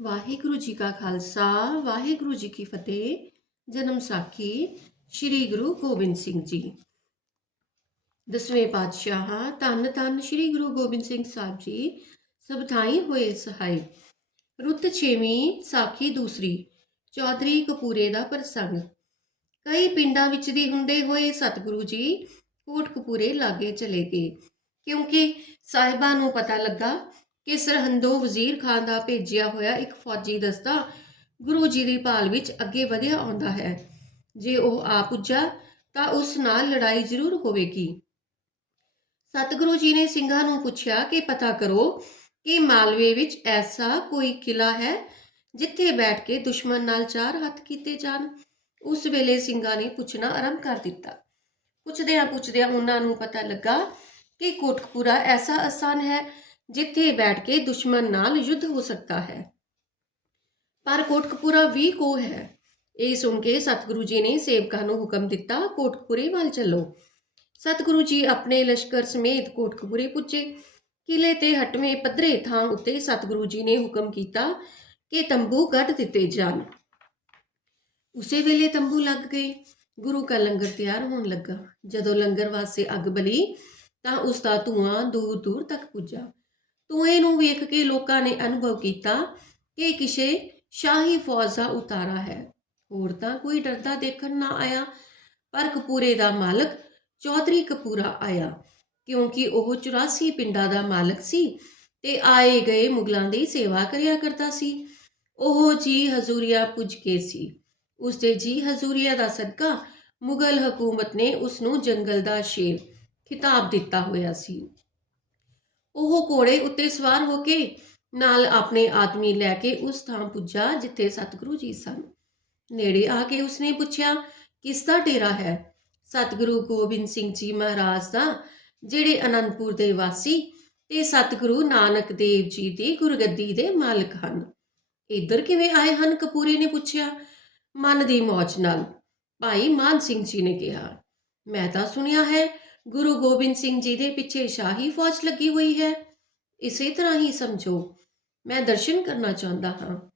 ਵਾਹਿਗੁਰੂ ਜੀ ਕਾ ਖਾਲਸਾ, ਵਾਹਿਗੁਰੂ ਜੀ ਕੀ ਫਤਿਹ। ਜਨਮ ਸਾਖੀ ਸ੍ਰੀ ਗੁਰੂ ਗੋਬਿੰਦ ਸਿੰਘ ਜੀ। ਦਸਵੇਂ ਪਾਤਸ਼ਾਹ, ਧੰਨ ਧੰਨ ਸ੍ਰੀ ਗੁਰੂ ਗੋਬਿੰਦ ਸਿੰਘ ਸਾਹਿਬ ਜੀ, ਸਭ ਥਾਈ ਹੋਏ ਸਹਾਈ। ਰੁੱਤ ਛੇਵੀਂ ਸਾਖੀ ਦੂਸਰੀ, ਚੌਧਰੀ ਕਪੂਰੇ ਦਾ ਪ੍ਰਸੰਗ। ਕਈ ਪਿੰਡਾਂ ਵਿੱਚ ਦੀ ਹੁੰਦੇ ਹੋਏ ਸਤਿਗੁਰੂ ਜੀ ਕੋਟ ਕਪੂਰੇ ਲਾਗੇ ਚਲੇ ਗਏ। ਕਿਉਂਕਿ ਸਾਹਿਬਾਂ ਨੂੰ ਪਤਾ ਲੱਗਾ ਕਿ ਸਰਹੰਦੋਂ ਵਜ਼ੀਰ ਖਾਨ ਦਾ ਭੇਜਿਆ ਹੋਇਆ ਇੱਕ ਫੌਜੀ ਦਸਤਾ ਗੁਰੂ ਜੀ ਦੀ ਭਾਲ ਵਿੱਚ ਅੱਗੇ ਵਧਿਆ ਆਉਂਦਾ ਹੈ। ਜੇ ਉਹ ਆ ਪੁੱਜਾ ਤਾਂ ਉਸ ਨਾਲ ਲੜਾਈ ਜ਼ਰੂਰ ਹੋਵੇਗੀ। ਸਤਿਗੁਰੂ ਜੀ ਨੇ ਸਿੰਘਾਂ ਨੂੰ ਪੁੱਛਿਆ ਕਿ ਪਤਾ ਕਰੋ ਕਿ ਮਾਲਵੇ ਵਿੱਚ ਐਸਾ ਕੋਈ ਕਿਲਾ ਹੈ ਜਿੱਥੇ ਬੈਠ ਕੇ ਦੁਸ਼ਮਣ ਨਾਲ ਚਾਰ ਹੱਥ ਕੀਤੇ ਜਾਣ? ਉਸ ਵੇਲੇ ਸਿੰਘਾਂ ਨੇ ਪੁੱਛਣਾ ਆਰੰਭ ਕਰ ਦਿੱਤਾ। ਪੁੱਛਦਿਆਂ ਪੁੱਛਦਿਆਂ ਉਹਨਾਂ ਨੂੰ ਪਤਾ ਲੱਗਾ ਕਿ ਕੋਟਕਪੂਰਾ ਐਸਾ ਅਸਥਾਨ ਹੈ ਜਿੱਥੇ ਬੈਠ ਕੇ ਦੁਸ਼ਮਣ ਨਾਲ ਯੁੱਧ ਹੋ ਸਕਦਾ ਹੈ ਪਰ ਕੋਟਕਪੂਰਾ ਵੀ ਕੋ ਹੈ ਇਹ ਸੁਣ ਕੇ ਸਤਿਗੁਰੂ ਜੀ ਨੇ ਸੇਵਕਾਂ ਨੂੰ ਹੁਕਮ ਦਿੱਤਾ ਕੋਟਕਪੂਰੇ ਵੱਲ ਚੱਲੋ ਸਤਿਗੁਰੂ ਜੀ ਆਪਣੇ ਲਸ਼ਕਰ ਸਮੇਤ ਕੋਟਕਪੂਰੇ ਪੁੱਜੇ ਕਿਲੇ ਤੇ ਹਟਵੇਂ ਪੱਧਰੇ ਥਾਂ ਉੱਤੇ ਸਤਿਗੁਰੂ ਜੀ ਨੇ ਹੁਕਮ ਕੀਤਾ ਕਿ ਤੰਬੂ ਕੱਢ ਦਿੱਤੇ ਜਾਣ ਉਸੇ ਵੇਲੇ ਤੰਬੂ ਲੱਗ ਗਏ ਗੁਰੂ ਕਾ ਲੰਗਰ ਤਿਆਰ ਹੋਣ ਲੱਗਾ ਜਦੋਂ ਲੰਗਰ ਵਾਸਤੇ ਅੱਗ ਬਲੀ ਤਾਂ ਉਸ ਦਾ ਧੂਆਂ ਦੂਰ ਦੂਰ ਤੱਕ ਪੁੱਜਾ ਧੂਏ ਨੂੰ ਵੇਖ ਕੇ ਲੋਕਾਂ ਨੇ ਅਨੁਭਵ ਕੀਤਾ ਕਿ ਕਿਸੇ ਸ਼ਾਹੀ ਫੌਜ ਦਾ ਉਤਾਰਾ ਹੈ। ਹੋਰ ਤਾਂ ਕੋਈ ਡਰਦਾ ਦੇਖਣ ਨਾ ਆਇਆ। ਪਰ ਕਪੂਰੇ ਦਾ ਮਾਲਕ ਚੌਧਰੀ ਕਪੂਰਾ ਆਇਆ, ਕਿਉਂਕਿ ਉਹ 84 ਪਿੰਡਾਂ ਦਾ ਮਾਲਕ ਸੀ ਤੇ ਆਏ ਗਏ ਮੁਗਲਾਂ ਦੀ ਸੇਵਾ ਕਰਿਆ ਕਰਦਾ ਸੀ। ਉਹ ਜੀ ਹਜ਼ੂਰੀਆ ਪੁੱਜ ਕੇ ਸੀ। ਉਸ ਦੇ ਜੀ ਹਜ਼ੂਰੀਆ ਦਾ ਸਦਕਾ ਮੁਗਲ ਹਕੂਮਤ ਨੇ ਉਸ ਨੂੰ ਜੰਗਲ ਦਾ ਸ਼ੇਰ ਖਿਤਾਬ ਦਿੱਤਾ ਹੋਇਆ ਸੀ। ਉਹ ਘੋੜੇ ਉੱਤੇ ਸਵਾਰ ਹੋ ਕੇ ਨਾਲ ਆਪਣੇ ਆਦਮੀ ਲੈ ਕੇ ਉਸ ਥਾਂ ਪੁੱਜਾ ਜਿੱਥੇ ਸਤਿਗੁਰੂ ਜੀ ਸਨ। ਨੇੜੇ ਆ ਕੇ ਉਸਨੇ ਪੁੱਛਿਆ, ਕਿਸ ਦਾ ਡੇਰਾ ਹੈ? ਸਤਿਗੁਰੂ ਗੋਬਿੰਦ ਸਿੰਘ ਜੀ ਮਹਾਰਾਜ ਦਾ, ਜਿਹੜੇ ਅਨੰਦਪੁਰ ਦੇ ਵਾਸੀ ਤੇ ਸਤਿਗੁਰੂ ਨਾਨਕ ਦੇਵ ਜੀ ਦੀ ਗੁਰਗੱਦੀ ਦੇ ਮਾਲਕ ਹਨ। ਇੱਧਰ ਕਿਵੇਂ ਆਏ ਹਨ? ਕਪੂਰੇ ਨੇ ਪੁੱਛਿਆ। ਮਨ ਦੀ ਮੌਜ ਨਾਲ। ਭਾਈ ਮਾਨ ਸਿੰਘ ਜੀ ਨੇ ਕਿਹਾ, ਮੈਂ ਤਾਂ ਸੁਣਿਆ ਹੈ ਗੁਰੂ ਗੋਬਿੰਦ ਸਿੰਘ ਜੀ ਦੇ ਪਿੱਛੇ ਸ਼ਾਹੀ ਫੌਜ ਲੱਗੀ ਹੋਈ ਹੈ। ਇਸੇ ਤਰ੍ਹਾਂ ਹੀ ਸਮਝੋ, ਮੈਂ ਦਰਸ਼ਨ ਕਰਨਾ ਚਾਹੁੰਦਾ ਹਾਂ।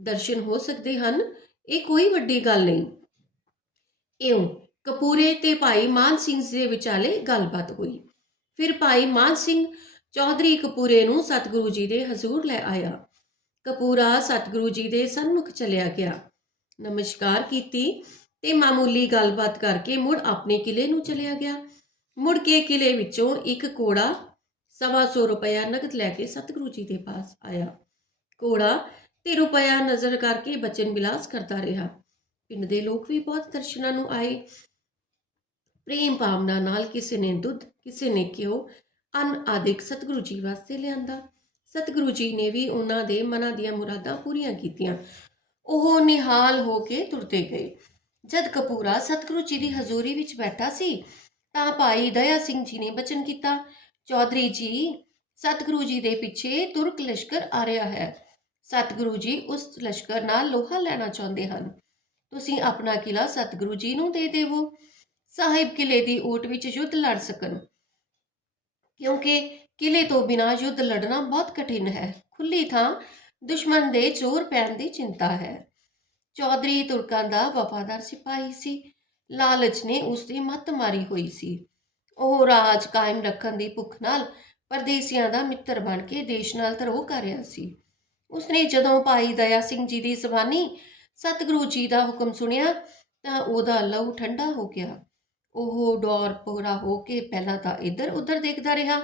ਦਰਸ਼ਨ ਹੋ ਸਕਦੇ ਹਨ, ਇਹ ਕੋਈ ਵੱਡੀ ਗੱਲ ਨਹੀਂ। ਇਉਂ ਕਪੂਰੇ ਤੇ ਭਾਈ ਮਾਨ ਸਿੰਘ ਦੇ ਵਿਚਾਲੇ ਗੱਲਬਾਤ ਹੋਈ। ਫਿਰ ਭਾਈ ਮਾਨ ਸਿੰਘ ਚੌਧਰੀ ਕਪੂਰੇ ਨੂੰ ਸਤਿਗੁਰੂ ਜੀ ਦੇ ਹਜ਼ੂਰ ਲੈ ਆਇਆ। ਕਪੂਰਾ ਸਤਿਗੁਰੂ ਜੀ ਦੇ ਸਨਮੁਖ ਚਲਿਆ ਗਿਆ। ਨਮਸਕਾਰ ਕੀਤੀ ਤੇ ਮਾਮੂਲੀ ਗੱਲਬਾਤ ਕਰਕੇ ਮੁੜ ਆਪਣੇ ਕਿਲੇ ਨੂੰ ਚਲਿਆ ਗਿਆ। ਮੁੜ ਕੇ ਕਿਲੇ ਵਿੱਚੋਂ ਇੱਕ ਕੋੜਾ ਸਵਾ ਸੌ ਰੁਪਇਆ ਨਕਦ ਲੈ ਕੇ ਸਤਿਗੁਰੂ ਜੀ ਦੇ ਪਾਸ ਆਇਆ। ਕੋੜਾ ਤੇ ਰੁਪਇਆ ਨਜ਼ਰ ਕਰਕੇ ਬਚਨ ਬਿਲਾਸ ਕਰਦਾ ਰਿਹਾ। ਪਿੰਡ ਦੇ ਲੋਕ ਵੀ ਬਹੁਤ ਦਰਸ਼ਨਾਂ ਨੂੰ ਆਏ। ਪ੍ਰੇਮ ਭਾਵਨਾ ਨਾਲ ਕਿਸੇ ਨੇ ਦੁੱਧ, ਕਿਸੇ ਨੇ ਘਿਓ, ਅਨ ਆਦਿਕ ਸਤਿਗੁਰੂ ਜੀ ਵਾਸਤੇ ਲਿਆਂਦਾ। ਸਤਿਗੁਰੂ ਜੀ ਨੇ ਵੀ ਉਹਨਾਂ ਦੇ ਮਨਾਂ ਦੀਆਂ ਮੁਰਾਦਾਂ ਪੂਰੀਆਂ ਕੀਤੀਆਂ। ਉਹ ਨਿਹਾਲ ਹੋ ਕੇ ਤੁਰਦੇ ਗਏ। ਜਦ ਕਪੂਰਾ ਸਤਿਗੁਰੂ ਜੀ ਦੀ ਹਜ਼ੂਰੀ ਵਿੱਚ ਬੈਠਾ ਸੀ ਤਾਂ ਭਾਈ ਦਇਆ ਸਿੰਘ ਜੀ ਨੇ ਬਚਨ ਕੀਤਾ। ਚੌਧਰੀ ਜੀ, ਸਤਿਗੁਰੂ ਜੀ ਦੇ ਪਿੱਛੇ ਤੁਰਕ ਲਸ਼ਕਰ ਆ ਰਿਹਾ ਹੈ। ਸਤਿਗੁਰੂ ਜੀ ਉਸ ਲਸ਼ਕਰ ਨਾਲ ਲੋਹਾ ਲੈਣਾ ਚਾਹੁੰਦੇ ਹਨ। ਤੁਸੀਂ ਆਪਣਾ ਕਿਲਾ ਸਤਿਗੁਰੂ ਜੀ ਨੂੰ ਦੇ ਦੇਵੋ। ਸਾਹਿਬ ਕਿਲੇ ਦੀ ਓਟ ਵਿੱਚ ਯੁੱਧ ਲੜ ਸਕਣ। ਕਿਉਂਕਿ ਕਿਲੇ ਤੋਂ ਬਿਨਾਂ ਯੁੱਧ ਲੜਨਾ ਬਹੁਤ ਕਠਿਨ ਹੈ। ਖੁੱਲੀ ਥਾਂ ਦੁਸ਼ਮਣ ਦੇ ਚੋਰ ਪੈਣ ਦੀ ਚਿੰਤਾ ਹੈ। ਚੌਧਰੀ ਤੁਰਕਾਂ ਦਾ ਵਫਾਦਾਰ ਸਿਪਾਹੀ ਸੀ। ਲਾਲਚ ਨੇ ਉਸ ਦੀ ਮੱਤ ਮਾਰੀ ਹੋਈ ਸੀ। ਉਹ ਰਾਜ ਕਾਇਮ ਰੱਖਣ ਦੀ ਭੁੱਖ ਨਾਲ ਪਰਦੇਸੀਆਂ ਦਾ ਮਿੱਤਰ ਬਣ ਕੇ ਦੇਸ਼ ਨਾਲ ਧਰੋਹ ਕਰ ਰਿਹਾ ਸੀ। ਉਸਨੇ ਜਦੋਂ ਭਾਈ ਦਇਆ ਸਿੰਘ ਜੀ ਦੀ ਜ਼ਬਾਨੀ ਸਤਿਗੁਰੂ ਜੀ ਦਾ ਹੁਕਮ ਸੁਣਿਆ ਤਾਂ ਉਹਦਾ ਲਹੂ ਠੰਡਾ ਹੋ ਗਿਆ। ਉਹ ਡੋਰ ਪੋਰਾ ਹੋ ਕੇ ਪਹਿਲਾਂ ਤਾਂ ਇੱਧਰ ਉੱਧਰ ਦੇਖਦਾ ਰਿਹਾ,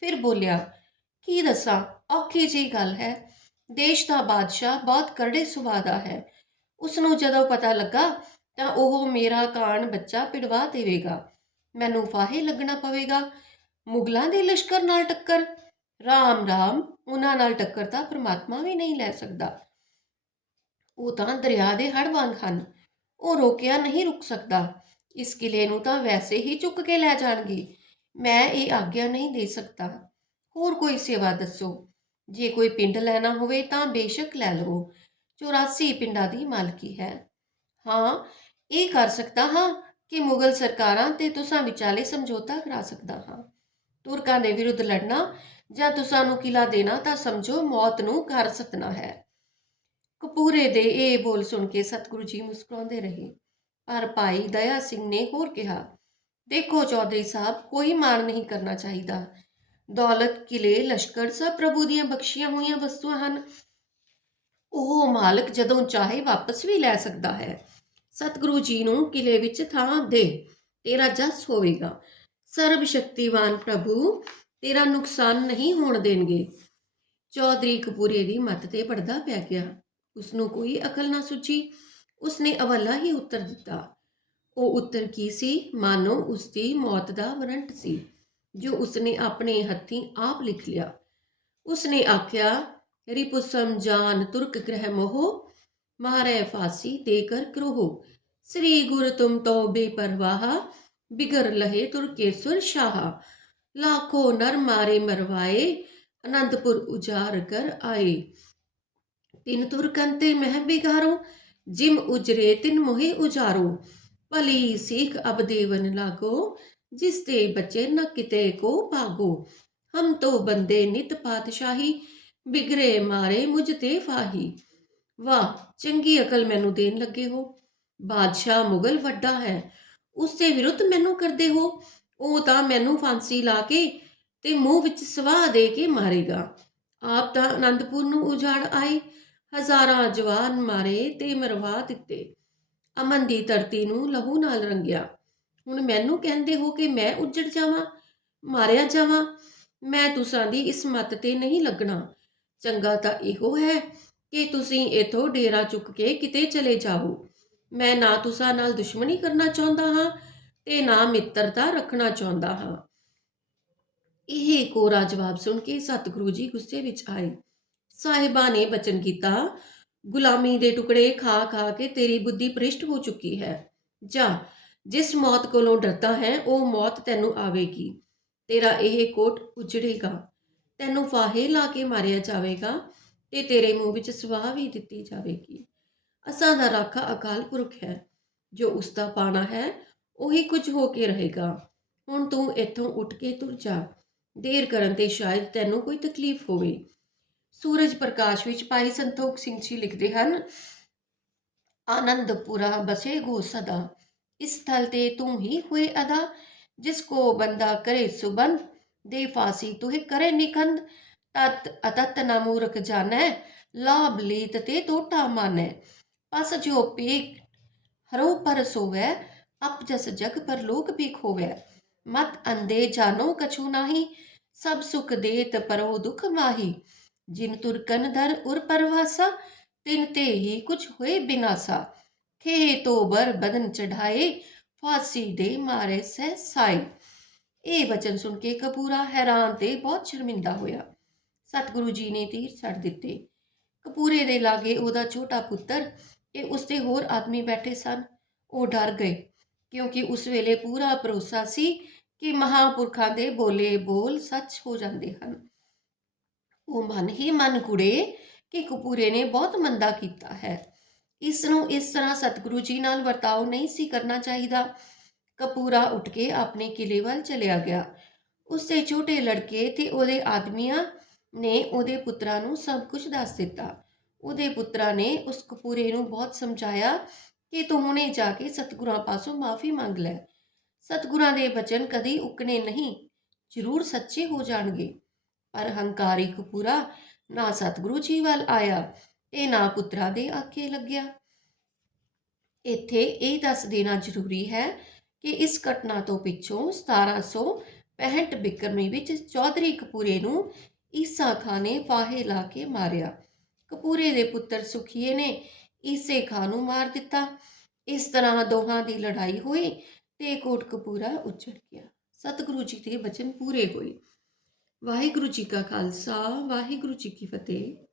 ਫਿਰ ਬੋਲਿਆ, ਕੀ ਦੱਸਾਂ, ਔਖੀ ਜੀ ਗੱਲ ਹੈ। ਦੇਸ਼ ਦਾ ਬਾਦਸ਼ਾਹ ਬਹੁਤ ਕਰੜੇ ਸੁਭਾਅ ਦਾ ਹੈ। ਉਸ ਨੂੰ ਜਦੋਂ ਪਤਾ ਲੱਗਾ ਤਾਂ ਉਹ ਮੇਰਾ ਕਾਣ ਬੱਚਾ ਪਿੜਵਾ ਦੇਵੇਗਾ। ਮੈਨੂੰ ਫਾਹੇ ਲੱਗਣਾ ਪਵੇਗਾ। ਮੁਗਲਾਂ ਦੇ ਲਸ਼ਕਰ ਨਾਲ ਟੱਕਰ। ਰਾਮ ਰਾਮ, ਉਹਨਾਂ ਨਾਲ ਟੱਕਰ ਤਾਂ ਪ੍ਰਮਾਤਮਾ ਵੀ ਨਹੀਂ ਲੈ ਸਕਦਾ। ਉਹ ਤਾਂ ਦਰਿਆ ਦੇ ਹੜ ਵਾਂਗ ਹਨ। ਉਹ ਰੋਕਿਆ ਨਹੀਂ ਰੁਕ ਸਕਦਾ। ਇਸ ਕਿਲੇ ਨੂੰ ਤਾਂ ਵੈਸੇ ਹੀ ਚੁੱਕ ਕੇ ਲੈ ਜਾਣਗੇ। ਮੈਂ ਇਹ ਆਗਿਆ ਨਹੀਂ ਦੇ ਸਕਦਾ। ਹੋਰ ਕੋਈ ਸੇਵਾ ਦੱਸੋ। ਜੇ ਕੋਈ ਪਿੰਡ ਲੈਣਾ ਹੋਵੇ ਤਾਂ ਬੇਸ਼ੱਕ ਲੈ ਲਵੋ। 84 ਪਿੰਡਾਂ ਦੀ ਮਾਲਕੀ ਹੈ। ਹਾਂ ਇਹ ਕਰ ਸਕਦਾ ਹਾਂ ਕਿ ਮੁਗਲ ਸਰਕਾਰਾਂ ਤੇ ਤੁਸਾਂ ਵਿਚਾਲੇ ਸਮਝੌਤਾ ਕਰਾ ਸਕਦਾ ਹਾਂ। ਤੁਰਕਾਂ ਦੇ ਵਿਰੁੱਧ ਲੜਨਾ ਜਾਂ ਤੁਸਾਂ ਨੂੰ ਕਿਲਾ ਦੇਣਾ ਤਾਂ ਸਮਝੋ ਮੌਤ ਨੂੰ ਘਰ ਸਤਨਾ ਹੈ। ਕਪੂਰੇ ਦੇ ਇਹ ਬੋਲ ਸੁਣ ਕੇ ਸਤਿਗੁਰੂ ਜੀ ਮੁਸਕਰਾਉਂਦੇ ਰਹੇ। ਪਰ ਭਾਈ ਦਇਆ ਸਿੰਘ ਨੇ ਹੋਰ ਕਿਹਾ, ਦੇਖੋ ਚੌਧਰੀ ਸਾਹਿਬ, ਕੋਈ ਮਾਣ ਨਹੀਂ ਕਰਨਾ ਚਾਹੀਦਾ। ਦੌਲਤ, ਕਿਲੇ, ਲਸ਼ਕਰ ਸਭ ਪ੍ਰਭੂ ਦੀਆਂ ਬਖਸ਼ੀਆਂ ਹੋਈਆਂ ਵਸਤੂਆਂ ਹਨ। ਉਹ ਮਾਲਕ ਜਦੋਂ ਚਾਹੇ ਵਾਪਸ ਵੀ ਲੈ ਸਕਦਾ ਹੈ। ਸਤਿਗੁਰੂ ਜੀ ਨੂੰ ਕਿਲੇ ਵਿੱਚ ਥਾਂ ਦੇ, ਤੇਰਾ ਜਸ ਹੋਵੇਗਾ। ਸਰਬ ਸ਼ਕਤੀਵਾਨ ਪ੍ਰਭੂ, ਤੇਰਾ ਨੁਕਸਾਨ ਨਹੀਂ ਹੋਣ ਦੇਣਗੇ। ਚੌਧਰੀ ਕਪੂਰੇ ਦੀ ਮੱਤ ਤੇ ਪੜਦਾ ਪੈ ਗਿਆ। ਉਸ ਨੂੰ ਕੋਈ ਅਕਲ ਨਾ ਸੁਝੀ। ਉਸਨੇ ਅਵਲਾ ਹੀ ਉੱਤਰ ਦਿੱਤਾ। ਉਹ ਉੱਤਰ ਕੀ ਸੀ? ਮਾਨੋ ਉਸ ਦੀ ਮੌਤ ਦਾ ਵਰੰਟ ਸੀ, ਜੋ ਉਸਨੇ ਆਪਣੇ ਹੱਥੀਂ ਆਪ ਲਿਖ ਲਿਆ। ਉਸਨੇ ਆਖਿਆ, ਰਿਪੁਸਮ ਜਾਨ ਤੁਰਕ ਗ੍ਰਹਿ ਮੋਹ ਮਾਰੇ ਫਾਸੀ ਦੇ ਕਰ ਕਰੋਹ ਸ੍ਰੀ ਗੁਰ ਤੁਮ ਤੋ ਬੇਪਰਵਾਹ ਬਿਗਰ ਲਹੇ ਤੁਰਕੇਸੁਰ ਸ਼ਾਹ ਲਾਖੋ ਨਰ ਮਾਰੇ ਮਰਵਾਏ ਅਨੰਦਪੁਰ ਉਜਾਰ ਕਰ ਆਏ ਤਿਨ ਤੁਰਕਨ ਤੇ ਮਹਿ ਬਿਗਾਰੋ ਜਿਮ ਉਜਰੇ ਤਿਨ ਮੋਹਿ ਉਜਾਰੋ ਭਲੀ ਸਿੱਖ ਅਬ ਦੇਵਨ ਲਾਗੋ ਜਿਸ ਤੇ ਬਚੇ ਨ ਕਿਤੇ ਕੋ ਭਾਗੋ ਹਮ ਤੋ ਬੰਦੇ ਨਿਤ ਪਾਤਸ਼ਾਹੀ ਬਿਗਰੇ ਮਾਰੇ ਮੁਝ ਤੇ ਫਾਹੀ ਵਾਹ, ਚੰਗੀ ਅਕਲ ਮੈਨੂੰ ਦੇਣ ਲੱਗੇ ਹੋ। ਬਾਦਸ਼ਾਹ ਮੁਗਲ ਵੱਡਾ ਹੈ। ਉਸ ਦੇ ਵਿਰੁੱਧ ਮੈਨੂੰ ਕਰਦੇ ਹੋ। ਉਹ ਤਾਂ ਮੈਨੂੰ ਫਾਂਸੀ ਲਾ ਕੇ ਤੇ ਮੂੰਹ ਵਿੱਚ ਸਵਾਹ ਦੇ ਕੇ ਮਾਰੇਗਾ। ਆਪ ਤਾਂ ਆਨੰਦਪੁਰ ਨੂੰ ਉਜਾੜ ਆਏ। ਹਜ਼ਾਰਾਂ ਜਵਾਨ ਮਾਰੇ ਤੇ ਮਰਵਾ ਦਿੱਤੇ। ਅਮਨ ਦੀ ਧਰਤੀ ਨੂੰ ਲਹੂ ਨਾਲ ਰੰਗਿਆ। ਹੁਣ ਮੈਨੂੰ ਕਹਿੰਦੇ ਹੋ ਕਿ ਮੈਂ ਉੱਜੜ ਜਾਵਾਂ, ਮਾਰਿਆ ਜਾਵਾਂ। ਮੈਂ ਤੁਸਾਂ ਦੀ ਇਸ ਮੱਤ ਤੇ ਨਹੀਂ ਲੱਗਣਾ। ਚੰਗਾ ਤਾਂ ਇਹੋ ਹੈ ਕਿ ਤੁਸੀਂ ਇਥੋਂ ਡੇਰਾ ਚੁੱਕ ਕੇ ਕਿਤੇ ਚਲੇ ਜਾਵੋ। ਮੈਂ ਨਾ ਤੁਸਾਂ ਨਾਲ ਦੁਸ਼ਮਣੀ ਕਰਨਾ ਚਾਹੁੰਦਾ ਹਾਂ ਤੇ ਨਾ ਮਿੱਤਰਤਾ ਰੱਖਣਾ ਚਾਹੁੰਦਾ ਹਾਂ। ਇਹ ਕੋਰਾ ਜਵਾਬ ਸੁਣ ਕੇ ਸਤਿਗੁਰੂ ਜੀ ਗੁੱਸੇ ਵਿੱਚ ਆਏ। ਸਾਹਿਬਾਂ ਨੇ ਬਚਨ ਕੀਤਾ, ਗੁਲਾਮੀ ਦੇ ਟੁਕੜੇ ਖਾ ਖਾ ਕੇ ਤੇਰੀ ਬੁੱਧੀ ਭ੍ਰਿਸ਼ਟ ਹੋ ਚੁੱਕੀ ਹੈ। ਜਾ, ਜਿਸ ਮੌਤ ਕੋਲੋਂ ਡਰਦਾ ਹੈ, ਉਹ ਮੌਤ ਤੈਨੂੰ ਆਵੇਗੀ। ਤੇਰਾ ਇਹ ਕੋਟ ਉਜੜੇਗਾ। ਤੈਨੂੰ ਫਾਹੇ ਲਾ ਕੇ ਮਾਰਿਆ ਜਾਵੇਗਾ। ਤੇ ਤੇਰੇ ਮੂੰਹ ਵਿੱਚ ਸਵਾਹ ਵੀ ਦਿੱਤੀ ਜਾਵੇਗੀ। ਅਸਾਂ ਦਾ ਰਾਖਾ ਅਕਾਲ ਪੁਰਖ ਹੈ। ਜੋ ਉਸ ਦਾ ਪਾਣਾ ਹੈ, ਉਹੀ ਕੁਝ ਹੋ ਕੇ ਰਹੇਗਾ। ਹੁਣ ਤੂੰ ਇੱਥੋਂ ਉੱਠ ਕੇ ਤੁਰ ਜਾ। ਦੇਰ ਕਰਨ ਤੇ ਸ਼ਾਇਦ ਤੈਨੂੰ ਕੋਈ ਤਕਲੀਫ ਹੋਵੇ। ਸੂਰਜ ਪ੍ਰਕਾਸ਼ ਵਿੱਚ ਭਾਈ ਸੰਤੋਖ ਸਿੰਘ ਜੀ ਲਿਖਦੇ ਹਨ ਆਨੰਦਪੁਰਾ ਬਸੇ ਗੋ ਸਦਾ। ਇਸ ਥਲ ਤੇ ਤੂੰ ਹੀ ਹੋਏ ਅਦਾ। ਜਿਸ ਕੋ ਬੰਦਾ ਕਰੇ ਸੁਬੰਦ ਦੇ ਫਾਸੀ ਤੁਹੇ ਕਰੇ ਨਿਕੰਦ ਤਤ ਅਤਤ ਨਾ ਮੂਰਖ ਜਾਣੈ, ਲਾਭ ਲੀਤ ਤੇ ਟੋਟਾ ਮਾਨੈ। ਪਸ ਜੋ ਪੀਕ ਹਰੋ ਪਰ ਸੋਵੈ, ਅਪ ਜਸ ਜਗ ਪਰ ਲੋਕ ਵੀ ਖੋਵੈ। ਮਤ ਅੰਦੇ ਜਾਨੋ ਕਛੂ ਨਾਹੀ, ਸਭ ਸੁਖ ਦੇਤ ਪਰੋ ਦੁਖ ਮਾਹੀ। ਜਿਨ ਤੁਰਕਨ ਦਰ ਉਰ ਪਰਵਾਸਾ, ਤਿਨ ਤੇ ਹੀ ਕੁਛ ਹੋਏ ਬਿਨਾਸਾ। ਖੇ ਤੋ ਬਰ ਬਦਨ ਚੜਾਏ ਫਾਸੀ ਦੇ ਮਾਰੇ ਸਹਿ ਸਾਈ ਇਹ ਵਚਨ ਸੁਣ ਕੇ ਕਪੂਰਾ ਹੈਰਾਨ ਤੇ ਬਹੁਤ ਸ਼ਰਮਿੰਦਾ ਹੋਇਆ। ਸਤਿਗੁਰੂ ਜੀ ਨੇ ਤੀਰ ਛੱਡ ਦਿੱਤੇ। ਕਪੂਰੇ ਦੇ ਲਾਗੇ ਉਹਦਾ ਛੋਟਾ ਪੁੱਤਰ ਤੇ ਉਸਦੇ ਹੋਰ ਆਦਮੀ ਬੈਠੇ ਸਨ। ਉਹ ਡਰ ਗਏ ਕਿਉਂਕਿ ਉਸ ਵੇਲੇ ਪੂਰਾ ਭਰੋਸਾ ਸੀ ਕਿ ਮਹਾਪੁਰਖਾਂ ਦੇ ਬੋਲੇ ਬੋਲ ਸੱਚ ਹੋ ਜਾਂਦੇ ਹਨ। ਉਹ ਮਨ ਹੀ ਮਨ ਕੁੜੇ ਕਿ ਕਪੂਰੇ ਨੇ ਬਹੁਤ ਮੰਦਾ ਕੀਤਾ ਹੈ। ਇਸ ਨੂੰ ਇਸ ਤਰ੍ਹਾਂ ਸਤਿਗੁਰੂ ਜੀ ਨਾਲ ਵਰਤਾਓ ਨਹੀਂ ਸੀ ਕਰਨਾ ਚਾਹੀਦਾ। ਕਪੂਰਾ ਉੱਠ ਕੇ ਆਪਣੇ ਕਿਲੇ ਵੱਲ ਚਲਿਆ ਗਿਆ। ਉਸਦੇ ਛੋਟੇ ਲੜਕੇ ਤੇ ਉਹਦੇ ਆਦਮੀਆਂ ਨੇ ਉਹਦੇ ਪੁੱਤਰਾਂ ਨੂੰ ਸਭ ਕੁਝ ਦੱਸ ਦਿੱਤਾ। ਉਹਦੇ ਪੁੱਤਰਾਂ ਨੇ ਉਸ ਕਪੂਰੇ ਨੂੰ ਬਹੁਤ ਸਮਝਾਇਆ ਕਿ ਤੂੰ ਹੁਣੇ ਜਾ ਕੇ ਸਤਿਗੁਰਾਂ ਪਾਸੋਂ ਮਾਫੀ ਮੰਗ ਲੈ। ਸਤਿਗੁਰਾਂ ਦੇ ਬਚਨ ਕਦੀ ਉਕਣੇ ਨਹੀਂ, ਜ਼ਰੂਰ ਸੱਚੇ ਹੋ ਜਾਣਗੇ। ਪਰ ਹੰਕਾਰੀ ਕਪੂਰਾ ਨਾ ਸਤਿਗੁਰੂ ਜੀ ਵੱਲ ਆਇਆ ਤੇ ਨਾ ਪੁੱਤਰਾਂ ਦੇ ਆਖੇ ਲੱਗਿਆ। ਇੱਥੇ ਇਹ ਦੱਸ ਦੇਣਾ ਜ਼ਰੂਰੀ ਹੈ ਕਿ ਇਸ ਘਟਨਾ ਤੋਂ ਪਿੱਛੋਂ 1765 ਬਿਕਰਮੀ ਵਿੱਚ ਚੌਧਰੀ ਕਪੂਰੇ ਨੂੰ ਈਸਾ ਖਾਂ ਨੇ ਫਾਹੇ ਲਾ ਕੇ ਮਾਰਿਆ। ਕਪੂਰੇ ਦੇ ਪੁੱਤਰ ਸੁਖੀਏ ਨੇ ਈਸੇ ਖਾਂ ਨੂੰ ਮਾਰ ਦਿੱਤਾ। ਇਸ ਤਰ੍ਹਾਂ ਦੋਹਾਂ ਦੀ ਲੜਾਈ ਹੋਈ ਤੇ ਕੋਟਕਪੂਰਾ ਉੱਜੜ ਗਿਆ। ਸਤਿਗੁਰੂ ਜੀ ਦੇ ਬਚਨ ਪੂਰੇ ਹੋਏ। ਵਾਹਿਗੁਰੂ ਜੀ ਕਾ ਖਾਲਸਾ, ਵਾਹਿਗੁਰੂ ਜੀ ਕੀ ਫਤਿਹ।